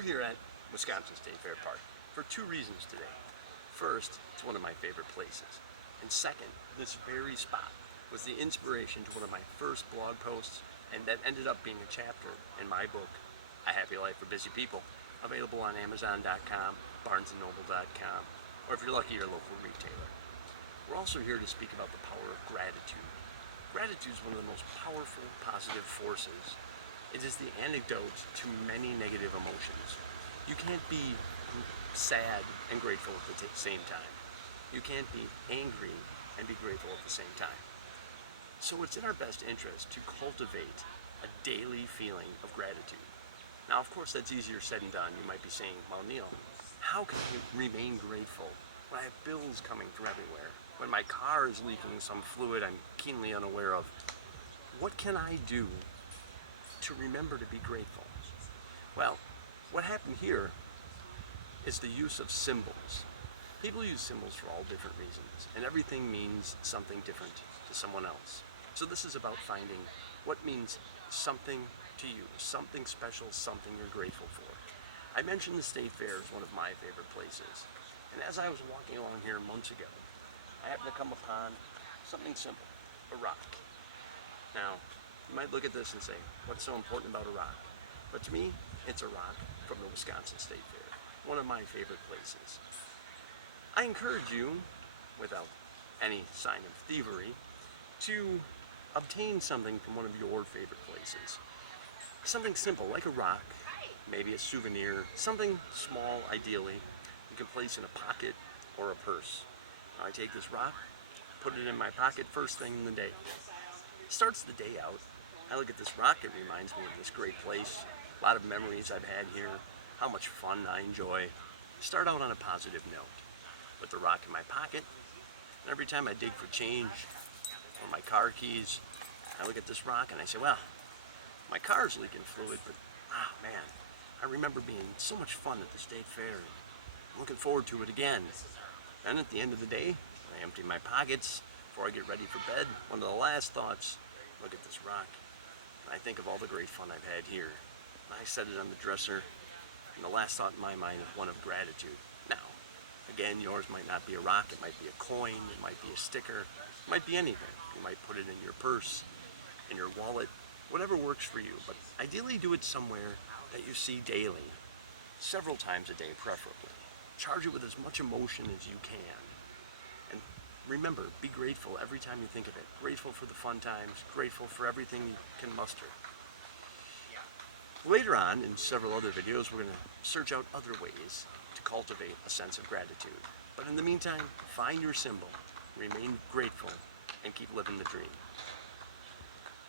We're here at Wisconsin State Fair Park for two reasons today. First, it's one of my favorite places. And second, this very spot was the inspiration to one of my first blog posts, and that ended up being a chapter in my book, A Happy Life for Busy People, available on Amazon.com, BarnesandNoble.com, or if you're lucky, your local retailer. We're also here to speak about the power of gratitude. Gratitude is one of the most powerful positive forces. It is the antidote to many negative emotions. You can't be sad and grateful at the same time. You can't be angry and be grateful at the same time. So it's in our best interest to cultivate a daily feeling of gratitude. Now, of course, that's easier said than done. You might be saying, well, Neil, how can I remain grateful when I have bills coming from everywhere? When my car is leaking some fluid I'm keenly unaware of? What can I do to remember to be grateful? Well, what happened here is the use of symbols. People use symbols for all different reasons, and everything means something different to someone else. So this is about finding what means something to you, something special, something you're grateful for. I mentioned the State Fair is one of my favorite places, and as I was walking along here months ago, I happened to come upon something simple, a rock. Now, you might look at this and say, what's so important about a rock? But to me, it's a rock from the Wisconsin State Fair, one of my favorite places. I encourage you, without any sign of thievery, to obtain something from one of your favorite places. Something simple, like a rock, maybe a souvenir, something small, ideally, you can place in a pocket or a purse. Now, I take this rock, put it in my pocket first thing in the day. Starts the day out. I look at this rock, it reminds me of this great place, a lot of memories I've had here, how much fun I enjoy. Start out on a positive note. Put the rock in my pocket, and every time I dig for change or my car keys, I look at this rock and I say, well, my car's leaking fluid, but man, I remember being so much fun at the State Fair, and I'm looking forward to it again. And at the end of the day, I empty my pockets before I get ready for bed. One of the last thoughts, look at this rock, and I think of all the great fun I've had here. And I set it on the dresser, and the last thought in my mind is one of gratitude. Now, again, yours might not be a rock, it might be a coin, it might be a sticker, it might be anything. You might put it in your purse, in your wallet, whatever works for you, but ideally do it somewhere that you see daily, several times a day preferably. Charge it with as much emotion as you can. And remember, be grateful every time you think of it. Grateful for the fun times, grateful for everything you can muster. Later on, in several other videos, we're going to search out other ways to cultivate a sense of gratitude. But in the meantime, find your symbol, remain grateful, and keep living the dream.